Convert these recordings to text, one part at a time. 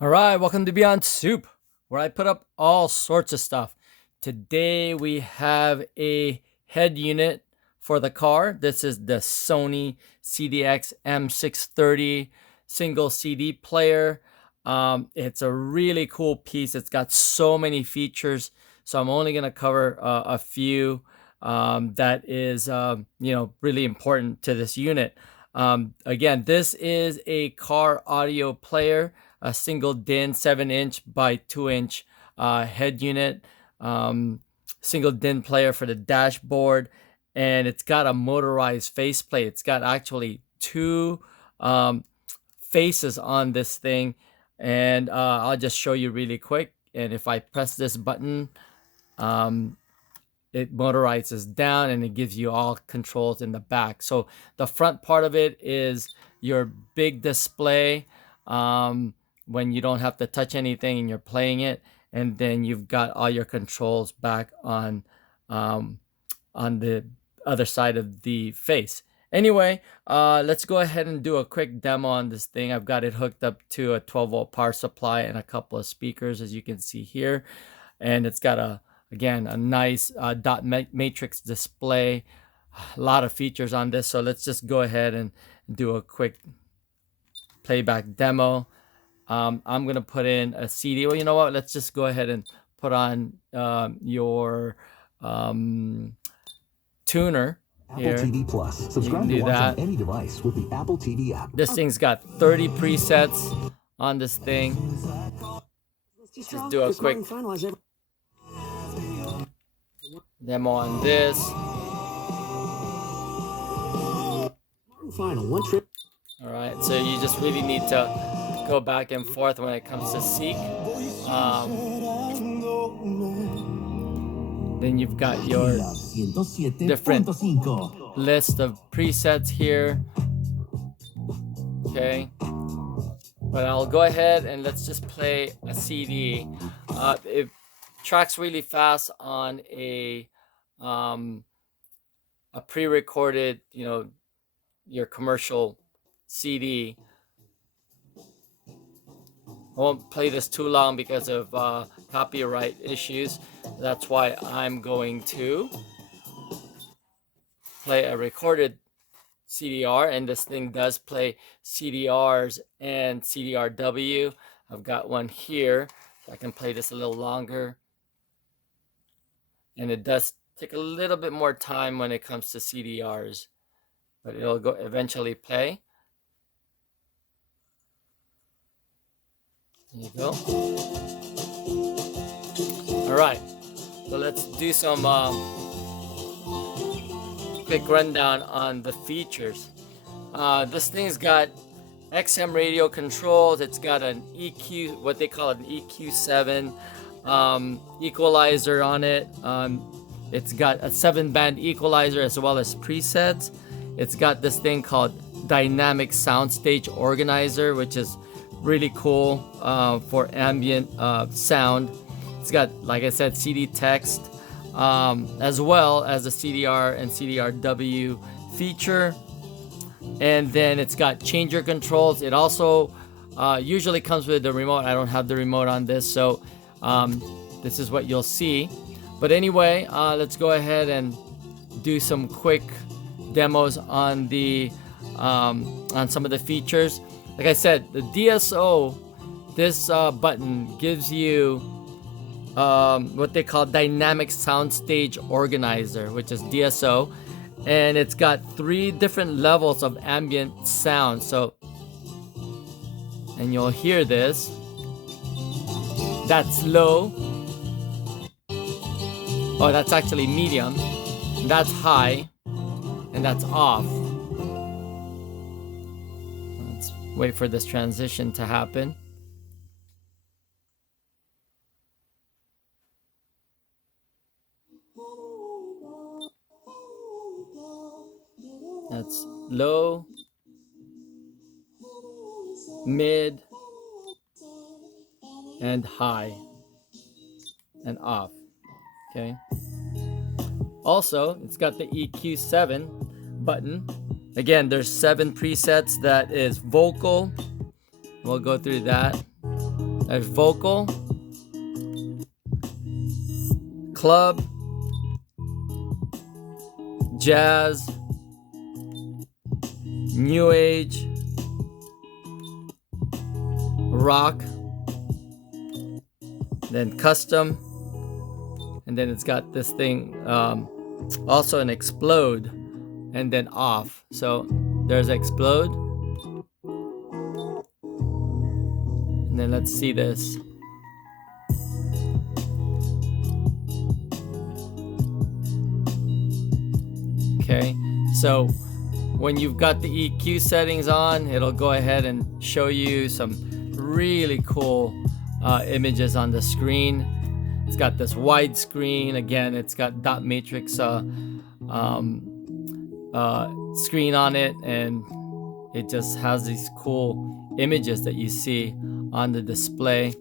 All right, welcome to Beyond Soup, where I put up all sorts of stuff. Today we have a head unit for the car. This is the Sony CDX-M630 single CD player. It's a really cool piece. It's got so many features, so I'm only going to cover a few that is, really important to this unit. Again, this is a car audio player, a single DIN 7-inch by 2-inch head unit, single DIN player for the dashboard, and it's got a motorized faceplate. It's got actually two faces on this thing, and I'll just show you really quick. And if I press this button, it motorizes down and it gives you all controls in the back. So the front part of it is your big display, when you don't have to touch anything and you're playing it, and then you've got all your controls back on the other side of the face. Anyway, let's go ahead and do a quick demo on this thing. I've got it hooked up to a 12-volt power supply and a couple of speakers, as you can see here, and it's got again a nice dot matrix display. A lot of features on this, so let's just go ahead and do a quick playback demo. I'm gonna put in a CD. Well, you know what? Let's just go ahead and put on your tuner here. Apple TV Plus. Subscribe to watch on any device with the Apple TV app. This thing's got 30 presets on this thing. Just do a quick demo on this. All right, so you just really need to go back and forth when it comes to seek. Then you've got your different list of presets here. Okay, but I'll go ahead and let's just play a CD. It tracks really fast on a pre-recorded, your commercial CD. I won't play this too long because of copyright issues. That's why I'm going to play a recorded CDR, and this thing does play CDRs and CDRW. I've got one here, so I can play this a little longer. And it does take a little bit more time when it comes to CDRs, but it'll go eventually play. There you go. All right, so let's do some quick rundown on the features. This thing's got XM radio controls. It's got an EQ, what they call an EQ7 equalizer on it. It's got a 7-band equalizer as well as presets. It's got this thing called dynamic soundstage organizer, which is really cool for ambient sound. It's got, like I said, CD text, as well as the CDR and CDRW feature. And then it's got changer controls. It also usually comes with the remote. I don't have the remote on this, so this is what you'll see. But anyway, let's go ahead and do some quick demos on the on some of the features. Like I said, the DSO, this button gives you what they call dynamic soundstage organizer, which is DSO, and it's got 3 different levels of ambient sound. So, and you'll hear this. That's low. Oh, that's actually medium. That's high, and that's off. Let's wait for this transition to happen. That's low, mid, and high, and off. Okay. Also, it's got the EQ7 button. Again, there's 7 presets. That is vocal. We'll go through that. There's vocal, club, jazz, new age, rock, then custom, and then it's got this thing also an explode, and then off. So there's explode, and then let's see this. Okay, so when you've got the EQ settings on, it'll go ahead and show you some really cool images on the screen. It's got this wide screen. Again, it's got dot matrix screen on it, and it just has these cool images that you see on the display.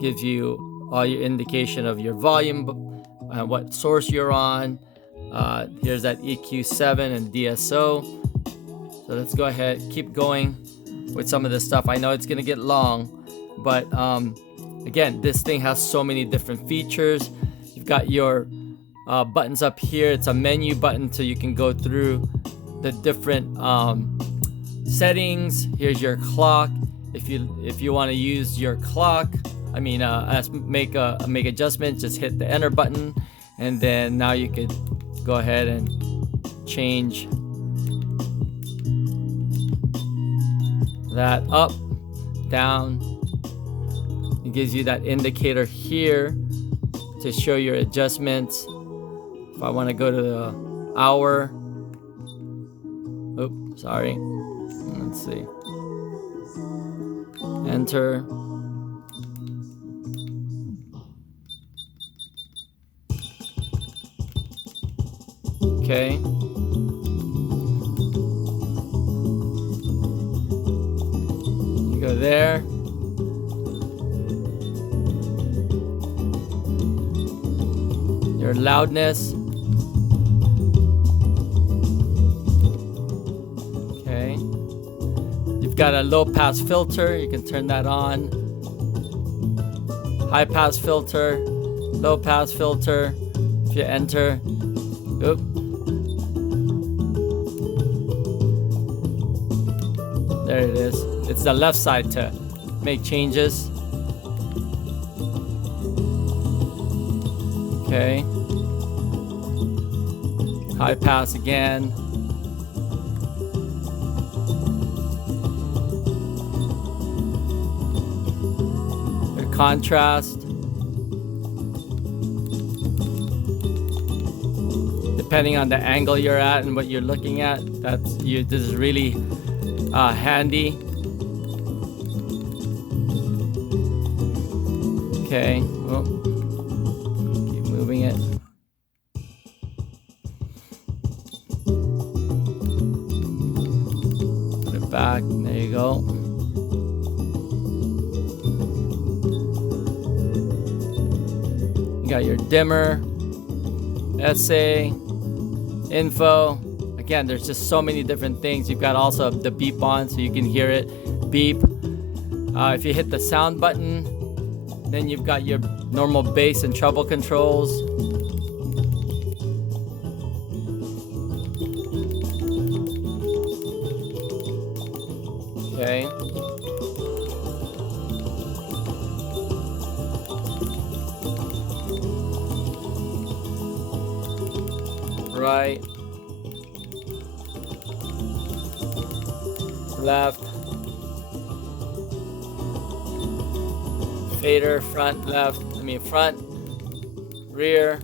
Gives you all your indication of your volume, what source you're on. Here's that EQ7 and DSO. So let's go ahead, keep going with some of this stuff. I know it's gonna get long, but again, this thing has so many different features. You've got your buttons up here. It's a menu button, so you can go through the different settings. Here's your clock. If you want to use your clock, make adjustments, just hit the enter button, and then now you could go ahead and change that up, down. It gives you that indicator here to show your adjustments. If I want to go to the hour, oops, sorry. Let's see. Enter. Okay. You go there. Your loudness. Okay. You've got a low pass filter. You can turn that on. High pass filter. Low pass filter. If you enter. Oop. There it is. It's the left side to make changes. Okay. High pass again. Your contrast. Depending on the angle you're at and what you're looking at, this is really handy. Okay, oh, keep moving it. Put it back. There you go. You got your dimmer, essay, info. Again, there's just so many different things. You've got also the beep on, so you can hear it beep. If you hit the sound button, then you've got your normal bass and treble controls. Okay. Right. Left. Fader, front, left, front, rear.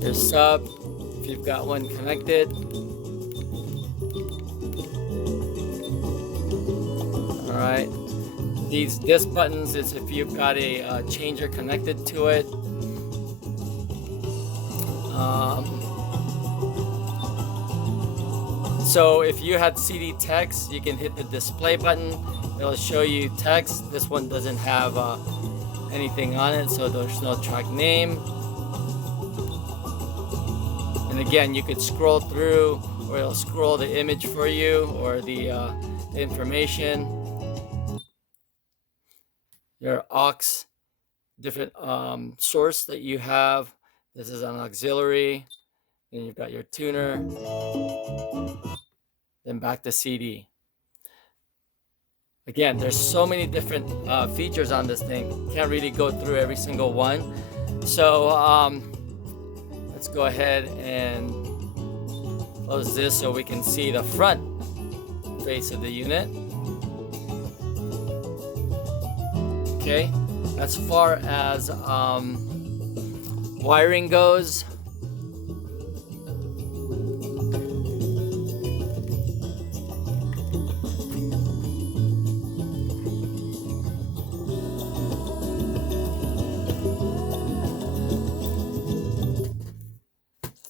Your sub, if you've got one connected. Alright. This buttons is if you've got a changer connected to it. So if you had CD text, you can hit the display button. It'll show you text. This one doesn't have anything on it, so there's no track name. And again, you could scroll through, or it'll scroll the image for you, or the information. your aux different source that you have. This is an auxiliary. Then you've got your tuner. Then back to CD. Again, there's so many different features on this thing. Can't really go through every single one. So let's go ahead and close this so we can see the front face of the unit. Okay, as far as wiring goes,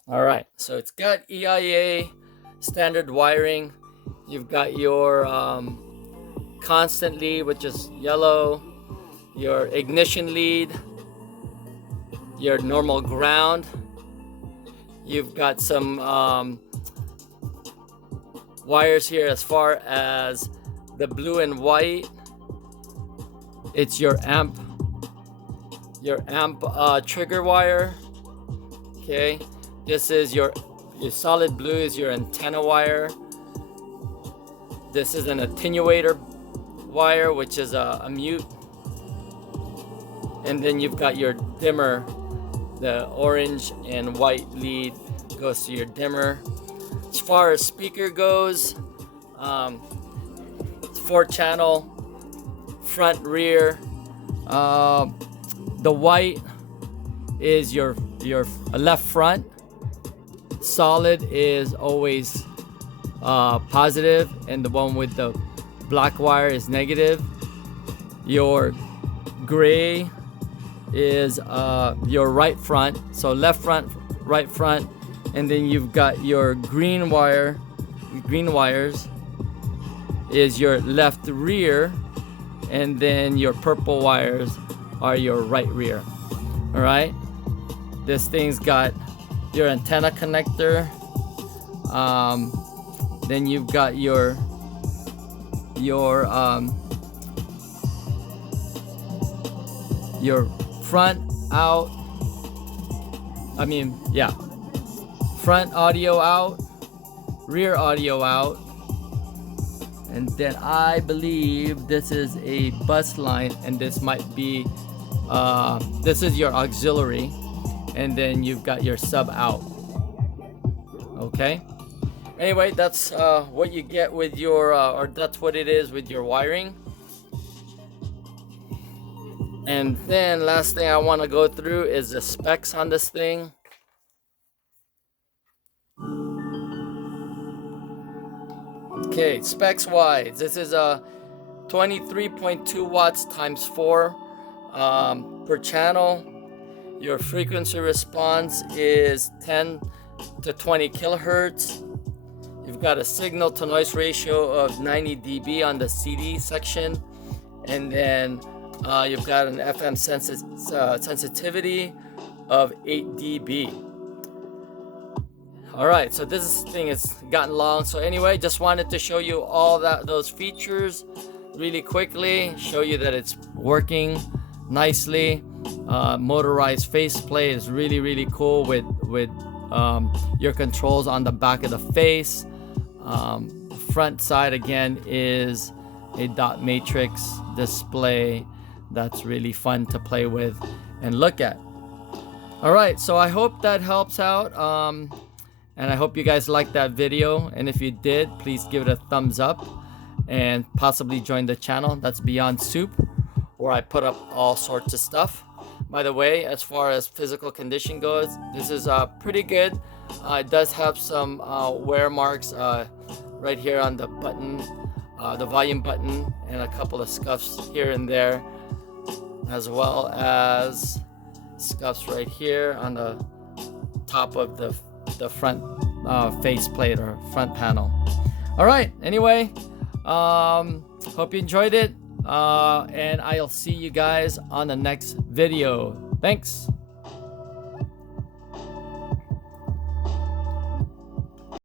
all right, so it's got EIA standard wiring. You've got your constant lead, which is yellow, your ignition lead, your normal ground. You've got some wires here as far as the blue and white. It's your amp trigger wire. Okay, this is your solid blue is your antenna wire. This is an attenuator wire, which is a mute. And then you've got your dimmer. The orange and white lead goes to your dimmer. As far as speaker goes, it's 4-channel, front, rear. The white is your left front. Solid is always positive, and the one with the black wire is negative. Your gray is your right front, so left front, right front, and then you've got your green wires is your left rear, and then your purple wires are your right rear. All right, this thing's got your antenna connector. Then you've got your front out. Front audio out, rear audio out, and then I believe this is a bus line, and this might be this is your auxiliary, and then you've got your sub out. Okay, anyway, that's what you get with your or that's what it is with your wiring. And then last thing I want to go through is the specs on this thing. Okay, specs wise, this is a 23.2 watts times 4 per channel. Your frequency response is 10 to 20 kilohertz. You've got a signal to noise ratio of 90 dB on the CD section, and then you've got an FM sensitivity of 8 dB. All right, so this thing has gotten long. So anyway, just wanted to show you all those features really quickly, show you that it's working nicely. Motorized faceplate is really cool with your controls on the back of the face. Front side again is a dot matrix display that's really fun to play with and look at. All right, so I hope that helps out, and I hope you guys liked that video, and if you did, please give it a thumbs up and possibly join the channel. That's Beyond Soup, where I put up all sorts of stuff. By the way, as far as physical condition goes, this is pretty good. It does have some wear marks right here on the button, the volume button, and a couple of scuffs here and there, as well as scuffs right here on the top of the front faceplate or front panel. All right, anyway, hope you enjoyed it, and I'll see you guys on the next video. Thanks.